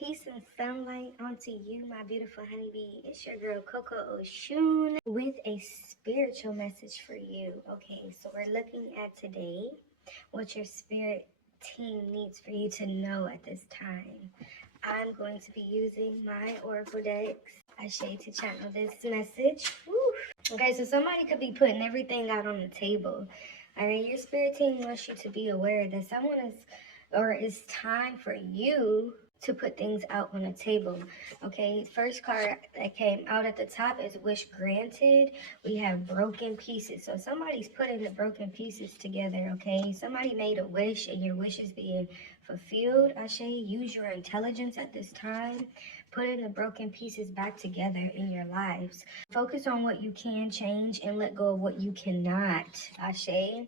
Peace and sunlight onto you, my beautiful honeybee. It's your girl Coco Oshun with a spiritual message for you. Okay, so we're looking at today what your spirit team needs for you to know at this time. I'm going to be using my Oracle decks, Ashe, to channel this message. Woo. Okay, so somebody could be putting everything out on the table. All right, your spirit team wants you to be aware that someone is, or it's time for you to put things out on the table. Okay, first card that came out at the top is wish granted. We have broken pieces. So somebody's putting the broken pieces together. Okay, somebody made a wish and your wish is being fulfilled. Ashe, use your intelligence at this time, putting the broken pieces back together in your lives. Focus on what you can change and let go of what you cannot. Ashe,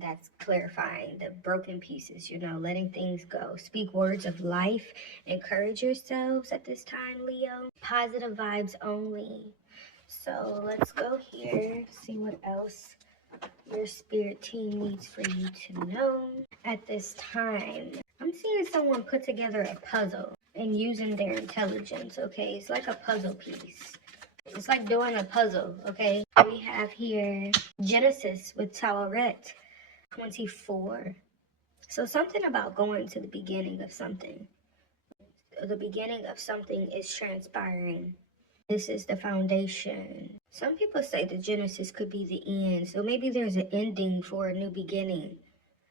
that's clarifying the broken pieces, letting things go. Speak words of life. Encourage yourselves at this time, Leo. Positive vibes only. So let's go here, see what else your spirit team needs for you to know at this time. I'm seeing someone put together a puzzle and using their intelligence. Okay, it's like a puzzle piece. It's like doing a puzzle. Okay, we have here Genesis with Taweret 24. So something about going to the beginning of something. The beginning of something is transpiring. This is the foundation. Some people say the Genesis could be the end. So maybe there's an ending for a new beginning.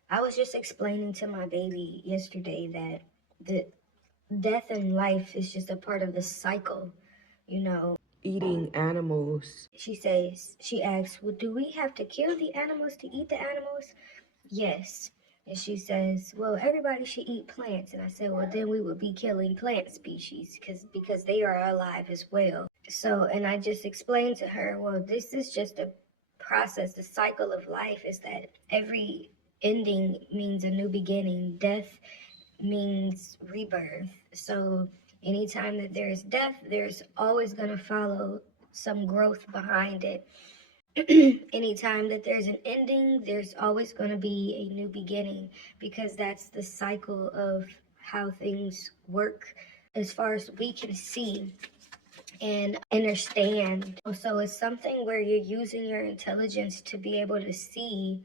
I was just explaining to my baby yesterday that the death and life is just a part of the cycle, Eating animals. She asks, well, do we have to kill the animals to eat the animals? Yes. And she says, well, everybody should eat plants. And I said, well, then we would be killing plant species because they are alive as well. So, and I just explained to her, well, this is just a process. The cycle of life is that every ending means a new beginning. Death means rebirth. So anytime that there's death, there's always going to follow some growth behind it. Anytime that there's an ending, there's always going to be a new beginning, because that's the cycle of how things work as far as we can see and understand. So it's something where you're using your intelligence to be able to see,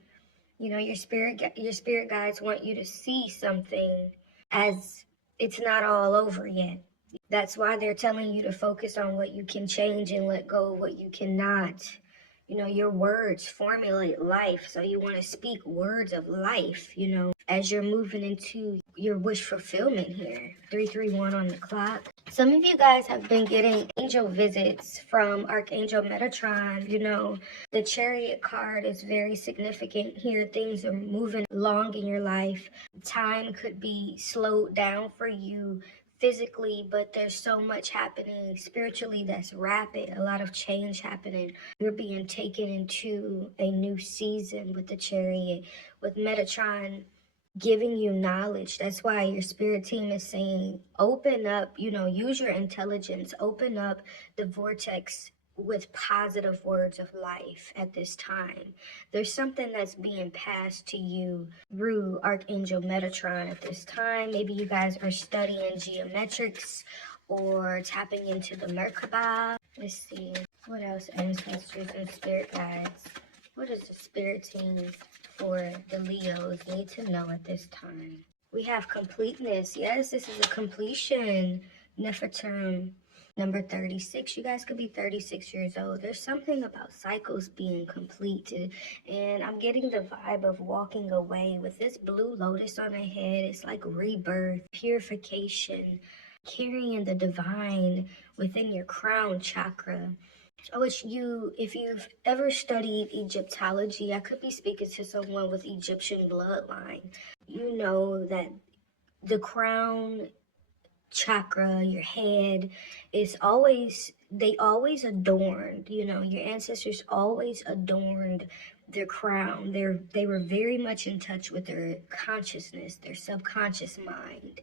your spirit guides want you to see something as it's not all over yet. That's why they're telling you to focus on what you can change and let go of what you cannot. Your words formulate life. So you want to speak words of life, as you're moving into your wish fulfillment here. 331 on the clock. Some of you guys have been getting angel visits from Archangel Metatron. The Chariot card is very significant here. Things are moving along in your life. Time could be slowed down for you physically, but there's so much happening spiritually that's rapid, a lot of change happening. You're being taken into a new season with the Chariot, with Metatron giving you knowledge. That's why your spirit team is saying, open up, use your intelligence, open up the vortex with positive words of life at this time. There's something that's being passed to you through Archangel Metatron at this time. Maybe you guys are studying geometrics or tapping into the Merkaba. Let's see. What else? Ancestors and spirit guides. What does the spirit team for the Leos need to know at this time? We have completeness. Yes, this is a completion. Nefertum number 36. You guys could be 36 years old. There's something about cycles being completed, and I'm getting the vibe of walking away with this blue lotus on her head. It's like rebirth, purification, carrying the divine within your crown chakra. If you've ever studied Egyptology, I could be speaking to someone with Egyptian bloodline. You know that the crown chakra, your head, they always adorned, your ancestors always adorned their crown. They were very much in touch with their consciousness, their subconscious mind,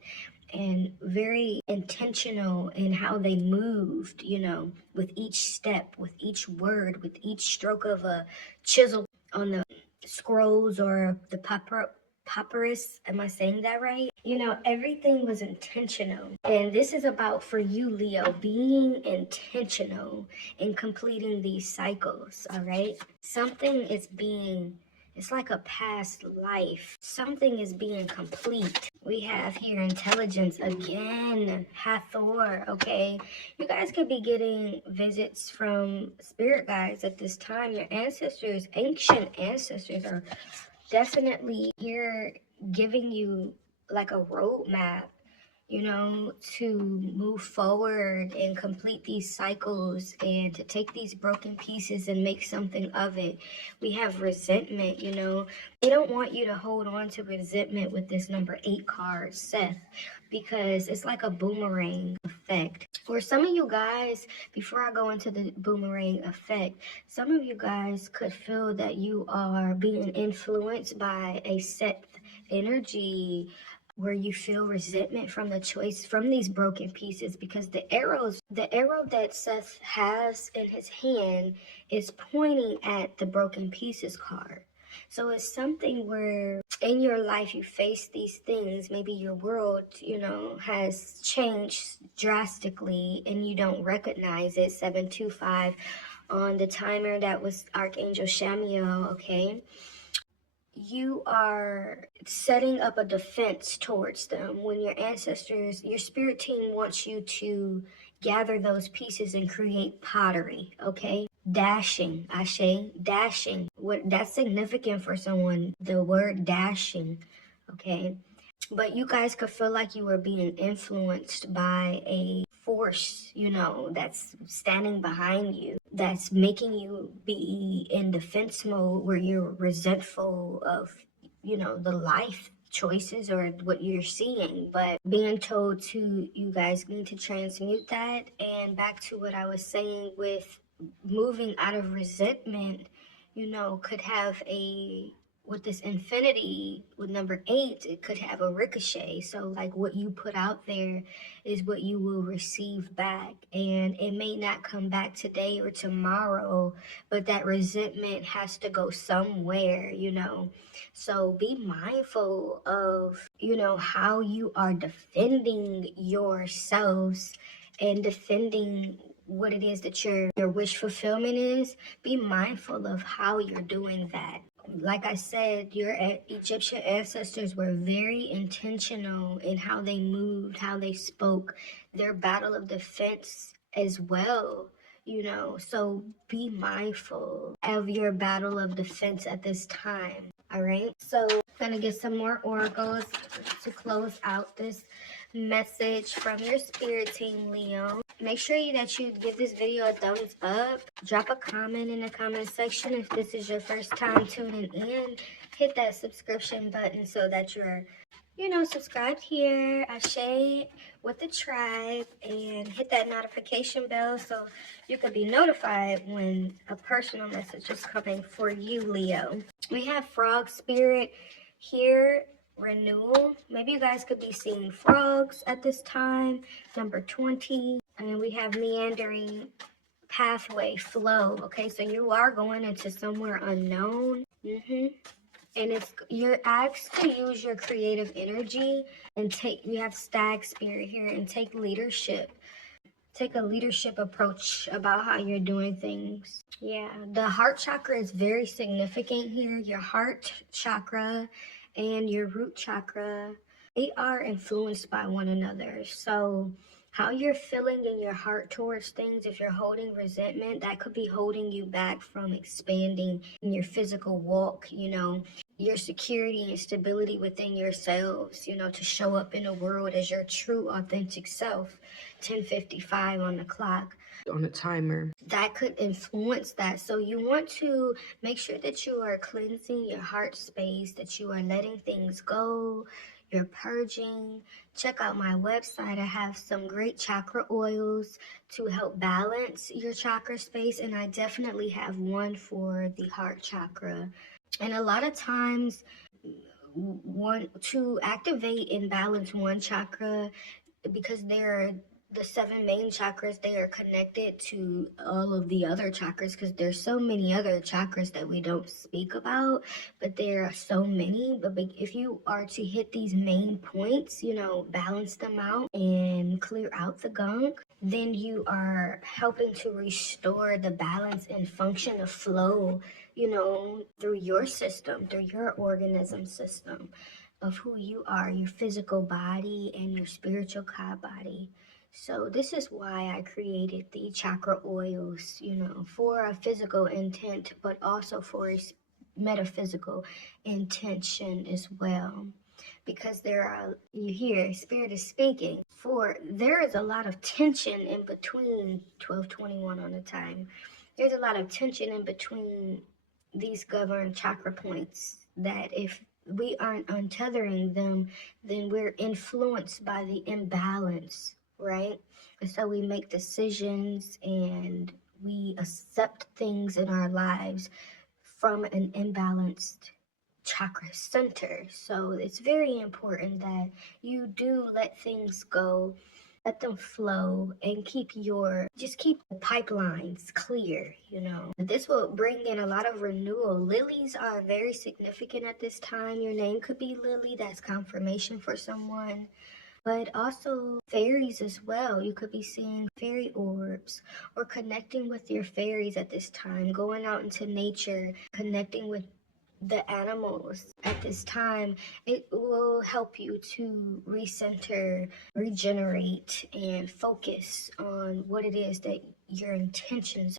and very intentional in how they moved, with each step, with each word, with each stroke of a chisel on the scrolls or the papyrus. Am I saying that right? Everything was intentional. And this is about, for you, Leo, being intentional in completing these cycles, all right? It's like a past life. Something is being complete. We have here intelligence again, Hathor, okay? You guys could be getting visits from spirit guides at this time. Your ancestors, ancient ancestors, are definitely here giving you like a roadmap, to move forward and complete these cycles and to take these broken pieces and make something of it. We have resentment, They don't want you to hold on to resentment with this number 8 card, Seth, because it's like a boomerang effect. For some of you guys, before I go into the boomerang effect, some of you guys could feel that you are being influenced by a Seth energy, where you feel resentment from the choice from these broken pieces, because the arrow that Seth has in his hand is pointing at the broken pieces card. So it's something where in your life you face these things. Maybe your world, has changed drastically and you don't recognize it. 725 on the timer, that was Archangel Shamiel, okay? You are setting up a defense towards them when your ancestors, your spirit team wants you to gather those pieces and create pottery, okay? Dashing, Ashe, dashing. What that's significant for someone, the word dashing, okay? But you guys could feel like you were being influenced by a force, that's standing behind you, that's making you be in defense mode, where you're resentful of, the life choices or what you're seeing, but being told to, you guys need to transmute that. And back to what I was saying with moving out of resentment, could have with this infinity, with number 8, it could have a ricochet. So like what you put out there is what you will receive back, and it may not come back today or tomorrow, but that resentment has to go somewhere. So be mindful of, how you are defending yourselves and defending what it is that your wish fulfillment is. Be mindful of how you're doing that. Like I said, your Egyptian ancestors were very intentional in how they moved, how they spoke, their battle of defense as well. So be mindful of your battle of defense at this time. All right. So I'm gonna get some more oracles to close out this message from your spirit team, Leo. Make sure that you give this video a thumbs up. Drop a comment in the comment section if this is your first time tuning in. Hit that subscription button so that you're, subscribed here. Ashe with the tribe, and hit that notification bell so you could be notified when a personal message is coming for you, Leo. We have frog spirit here, renewal. Maybe you guys could be seeing frogs at this time, number 20. And we have meandering pathway, flow. Okay, so you are going into somewhere unknown. And you're asked to use your creative energy and we have stag spirit here, and take leadership. Take a leadership approach about how you're doing things. Yeah, the heart chakra is very significant here. Your heart chakra and your root chakra, they are influenced by one another. So how you're feeling in your heart towards things, if you're holding resentment, that could be holding you back from expanding in your physical walk, your security and stability within yourselves, to show up in the world as your true authentic self. 10:55 on the clock. On a timer. That could influence that. So you want to make sure that you are cleansing your heart space, that you are letting things go, you're purging. Check out my website. I have some great chakra oils to help balance your chakra space, and I definitely have one for the heart chakra. And a lot of times, to activate and balance one chakra, because there are the 7 main chakras, they are connected to all of the other chakras because there's so many other chakras that we don't speak about, but there are so many. But if you are to hit these main points, balance them out and clear out the gunk, then you are helping to restore the balance and function of flow, through your system, through your organism system of who you are, your physical body and your spiritual body. So this is why I created the chakra oils, for a physical intent, but also for a metaphysical intention as well. Because you hear, Spirit is speaking, there is a lot of tension in between 1221 on the time. There's a lot of tension in between these governed chakra points that if we aren't untethering them, then we're influenced by the imbalance, right? And so we make decisions and we accept things in our lives from an imbalanced chakra center. So it's very important that you do let things go, let them flow, and keep the pipelines clear. This will bring in a lot of renewal. Lilies are very significant at this time. Your name could be Lily, that's confirmation for someone. But also fairies as well. You could be seeing fairy orbs or connecting with your fairies at this time, going out into nature, connecting with the animals at this time. It will help you to recenter, regenerate, and focus on what it is that your intentions